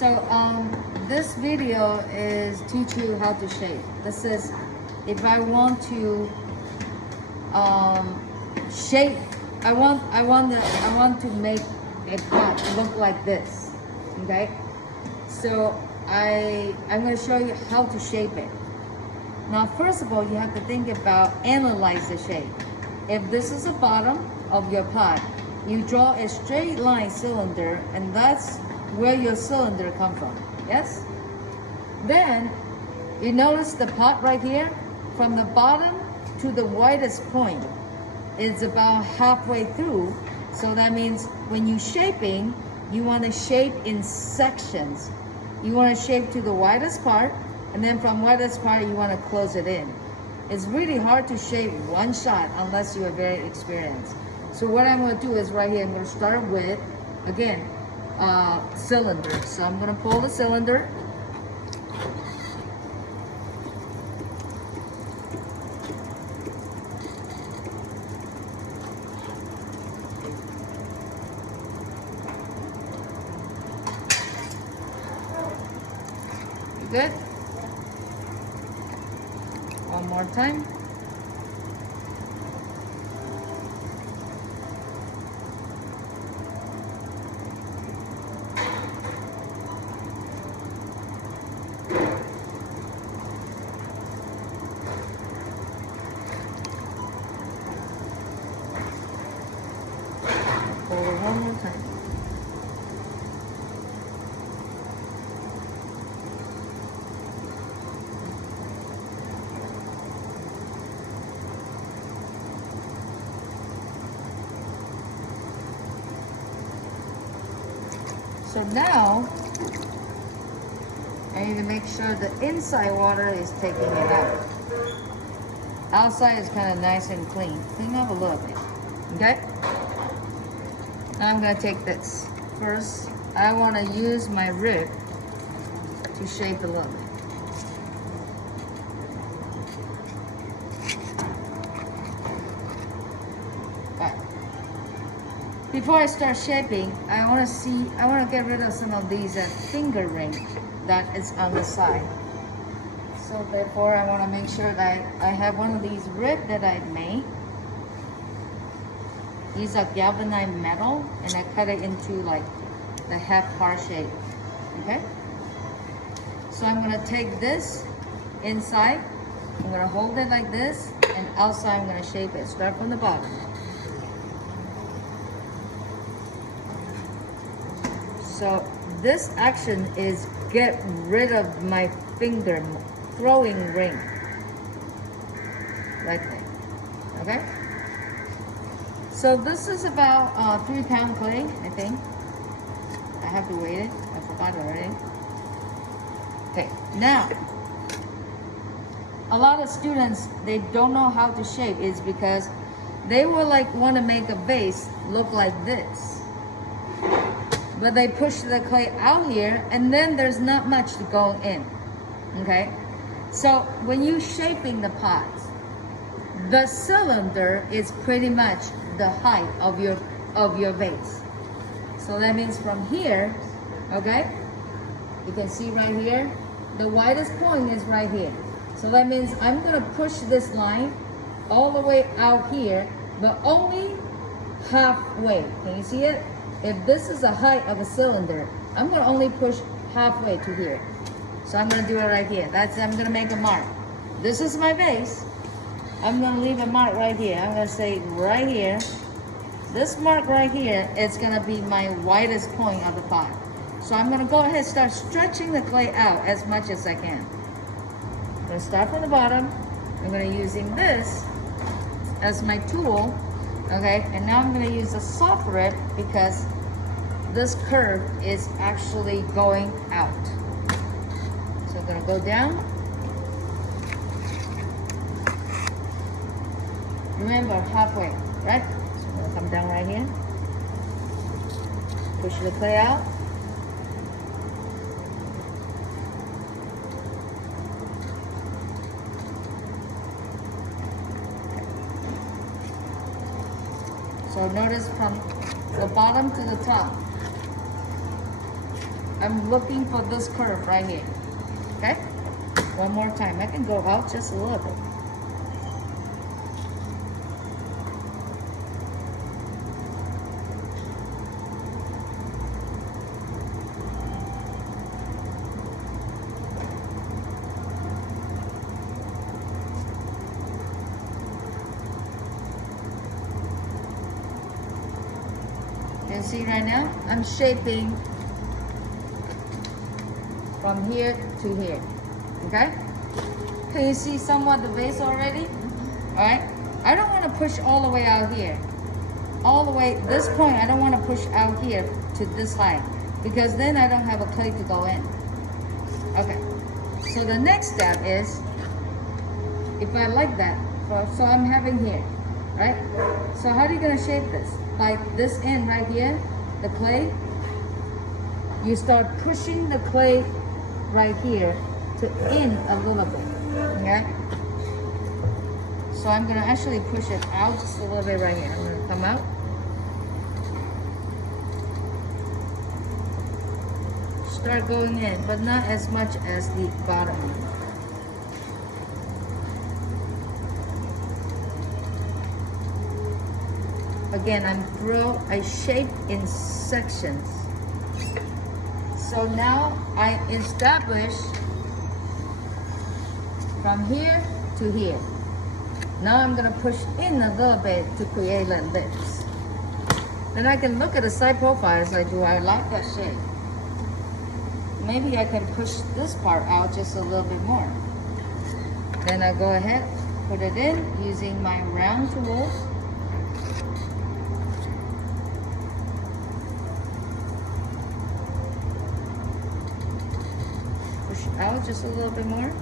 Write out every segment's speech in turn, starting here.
So this video is teach you how to shape. This is if I want to shape. I want to make a pot look like this. Okay. So I'm going to show you how to shape it. Now, first of all, you have to think about analyze the shape. If this is the bottom of your pot, you draw a straight line cylinder, and that's where your cylinder comes from. Yes? Then you notice the pot right here, from the bottom to the widest point is about halfway through. So that means when you're shaping, you want to shape in sections. You want to shape to the widest part, and then from widest part you want to close it in. It's really hard to shape one shot unless you are very experienced. So what I'm going to do is right here, I'm going to start with, again, cylinder. So I'm going to pull the cylinder. You good? One more time. Hold it one more time. So now, I need to make sure the inside water is taking it out. Outside is kind of nice and clean. Clean up a little bit, okay? Now I'm gonna take this. First, I wanna use my rib to shape a little bit. Before I start shaping, I want to get rid of some of these finger ring that is on the side. So therefore, I want to make sure that I have one of these ribs that I made. These are galvanized metal, and I cut it into like the half heart shape. Okay. So I'm going to take this inside. I'm going to hold it like this, and outside I'm going to shape it. Start from the bottom. So this action is get rid of my finger throwing ring. Like that. Okay? So this is about 3 pound clay, I think. I have to weigh it. I forgot already. Okay, now a lot of students, they don't know how to shape is because they will like want to make a vase look like this. But they push the clay out here, and then there's not much to go in, okay? So when you're shaping the pot, the cylinder is pretty much the height of your vase. So that means from here, okay? You can see right here, the widest point is right here. So that means I'm gonna push this line all the way out here, but only halfway. Can you see it? If this is the height of a cylinder, I'm going to only push halfway to here. So I'm going to do it right here. I'm going to make a mark. This is my base. I'm going to leave a mark right here. I'm going to say right here. This mark right here is going to be my widest point of the pot. So I'm going to go ahead and start stretching the clay out as much as I can. I'm going to start from the bottom. I'm going to using this as my tool. Okay, and now I'm going to use a soft rib because this curve is actually going out. So I'm going to go down. Remember, halfway, right? So I'm going to come down right here. Push the clay out. So notice from the bottom to the top. I'm looking for this curve right here. Okay? One more time. I can go out just a little bit. You see right now, I'm shaping from here to here, okay? Can you see somewhat the vase already? All right, I don't want to push all the way out here. All the way, this point, I don't want to push out here to this height because then I don't have a clay to go in. Okay, so the next step is, if I like that, so I'm having here, right? So how are you gonna shape this? Like this end right here, the clay, you start pushing the clay right here to in a little bit, okay? So I'm gonna actually push it out just a little bit right here. I'm gonna come out. Start going in, but not as much as the bottom. Again, I shape in sections. So now I establish from here to here. Now I'm gonna push in a little bit to create like this. Then I can look at the side profiles, like, do I like that shape? Maybe I can push this part out just a little bit more. Then I go ahead, put it in using my round tools. Push out just a little bit more.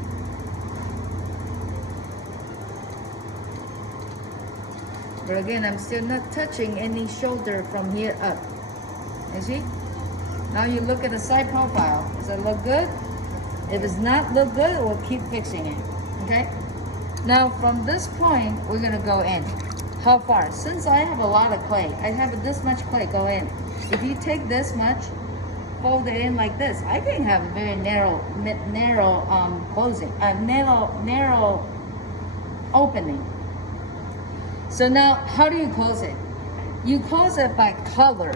But again, I'm still not touching any shoulder from here up. You see? Now you look at the side profile. Does it look good? If it's not look good, we'll keep fixing it. Okay? Now from this point, we're gonna go in. How far? Since I have a lot of clay, I have this much clay go in. If you take this much, fold it in like this, I can have a very narrow closing, narrow opening. So now, how do you close it? You close it by color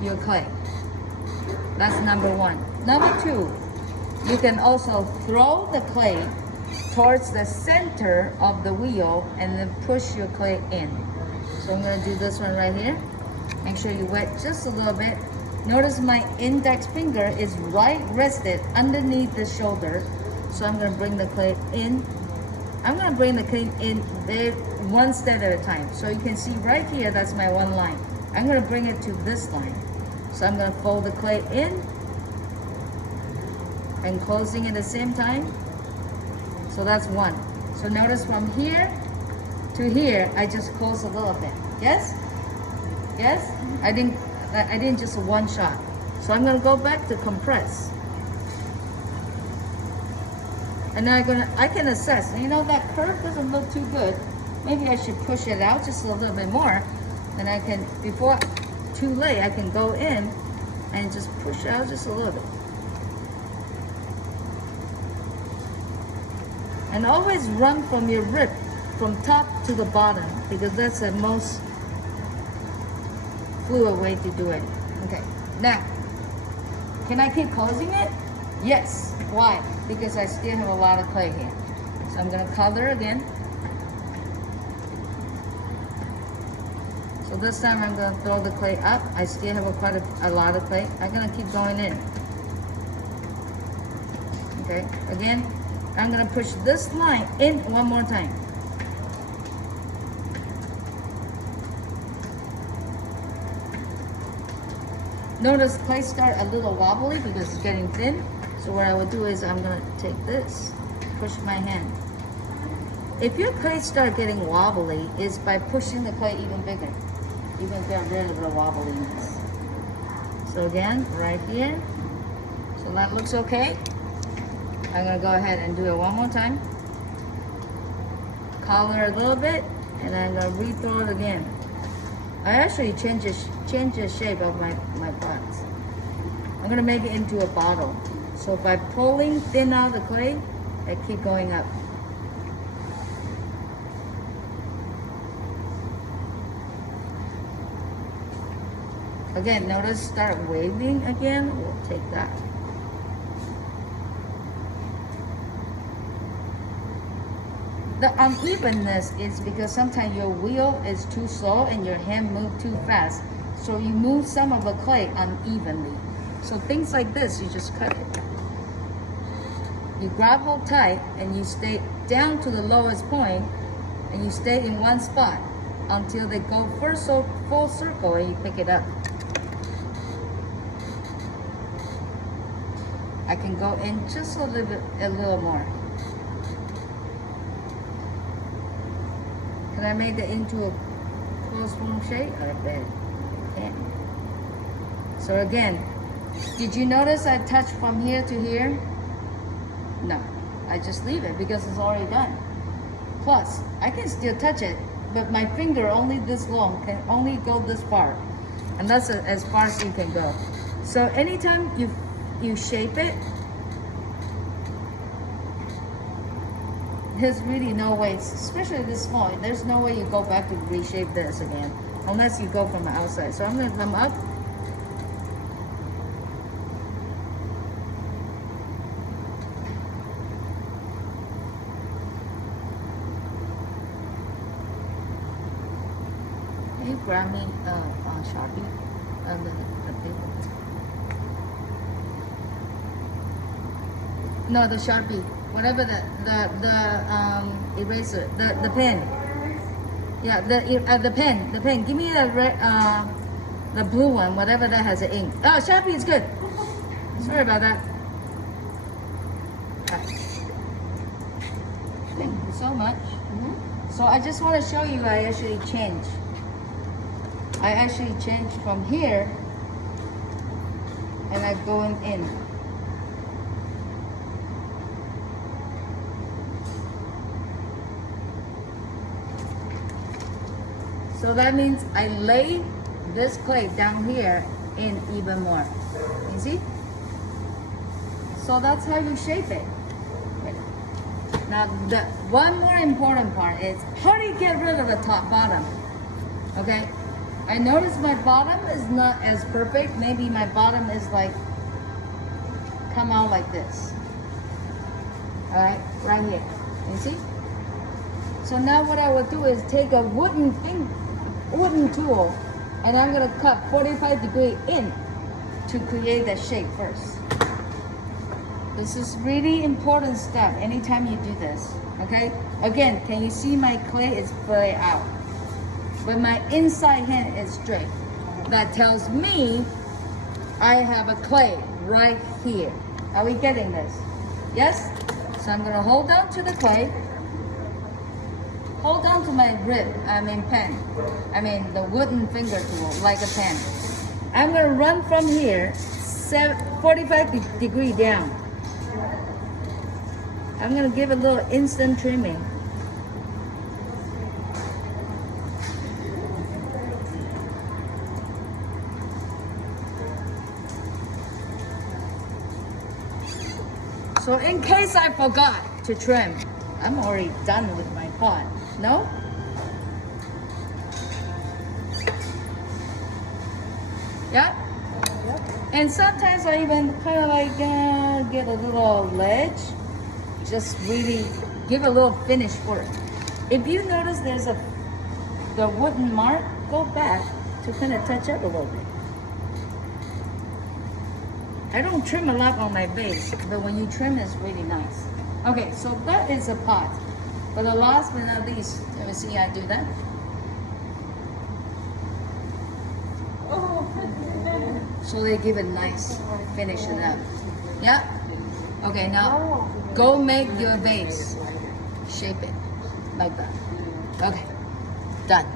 your clay. That's number one. Number two, you can also throw the clay towards the center of the wheel and then push your clay in. So I'm gonna do this one right here. Make sure you wet just a little bit. Notice my index finger is right rested underneath the shoulder. So I'm gonna bring the clay in. I'm gonna bring the clay in there one step at a time. So you can see right here, that's my one line. I'm gonna bring it to this line. So I'm gonna fold the clay in and closing at the same time. So that's one. So notice from here to here, I just close a little bit. Yes? Yes? I didn't just one shot. So I'm gonna go back to compress. And now I can assess. You know, that curve doesn't look too good. Maybe I should push it out just a little bit more. Then I can, before too late, I can go in and just push out just a little bit. And always run from your rib, from top to the bottom, because that's the most fluid way to do it. Okay, now, can I keep closing it? Yes. Why? Because I still have a lot of clay here. So I'm gonna color again. So this time I'm gonna throw the clay up. I still have quite a lot of clay. I'm gonna keep going in. Okay, again, I'm gonna push this line in one more time. Notice clay start a little wobbly because it's getting thin. So what I will do is I'm gonna take this, push my hand. If your clay start getting wobbly, is by pushing the clay even bigger. Even get rid of the wobbliness. So again, right here. So that looks okay. I'm gonna go ahead and do it one more time. Color a little bit, and I'm gonna re-throw it again. I actually change the shape of my pots. I'm gonna make it into a bottle. So by pulling thin out the clay, I keep going up. Again, notice start waving again, we'll take that. The unevenness is because sometimes your wheel is too slow and your hand moves too fast. So you move some of the clay unevenly. So things like this, you just cut it. You grab hold tight and you stay down to the lowest point and you stay in one spot until they go full circle and you pick it up. I can go in just a little more. Can I make it into a closed form shape? I bet I can. So again, did you notice I touched from here to here? No, I just leave it because it's already done. Plus, I can still touch it, but my finger only this long, can only go this far. And that's as far as you can go. So anytime you shape it, there's really no way, especially this small, there's no way you go back to reshape this again, unless you go from the outside. So I'm gonna come up. Can you grab me Sharpie? The paper. No, the Sharpie. Whatever the eraser, the pen. Yeah, the pen. Give me the red, the blue one, whatever that has the ink. Oh, Sharpie is good. Sorry about that. Thank you so much. So I just want to show you I actually change. I actually change from here and I'm going in. So that means I lay this clay down here in even more. You see? So that's how you shape it. Now, the one more important part is how do you get rid of the top bottom? Okay? I notice my bottom is not as perfect. Maybe my bottom is like come out like this. All right here. You see? So now what I will do is take a wooden tool and I'm gonna cut 45 degrees in to create the shape first. This is really important step anytime you do this, okay? Again, can you see my clay is very out, but my inside hand is straight. That tells me I have a clay right here. Are we getting this? Yes? So I'm gonna hold down to the clay, hold down to my the wooden finger tool, like a pen. I'm gonna run from here, 45 degrees down. I'm gonna give a little instant trimming. So in case I forgot to trim, I'm already done with my pot. No? Yeah? Yep. And sometimes I even kind of like get a little ledge. Just really give a little finish work. If you notice there's the wooden mark, go back to kind of touch up a little bit. I don't trim a lot on my base, but when you trim, it's really nice. Okay, so that is a pot. But the last but not least, let me see how I do that. So they give it nice, finish it up. Yeah? Okay, now go make your vase. Shape it like that. Okay, done.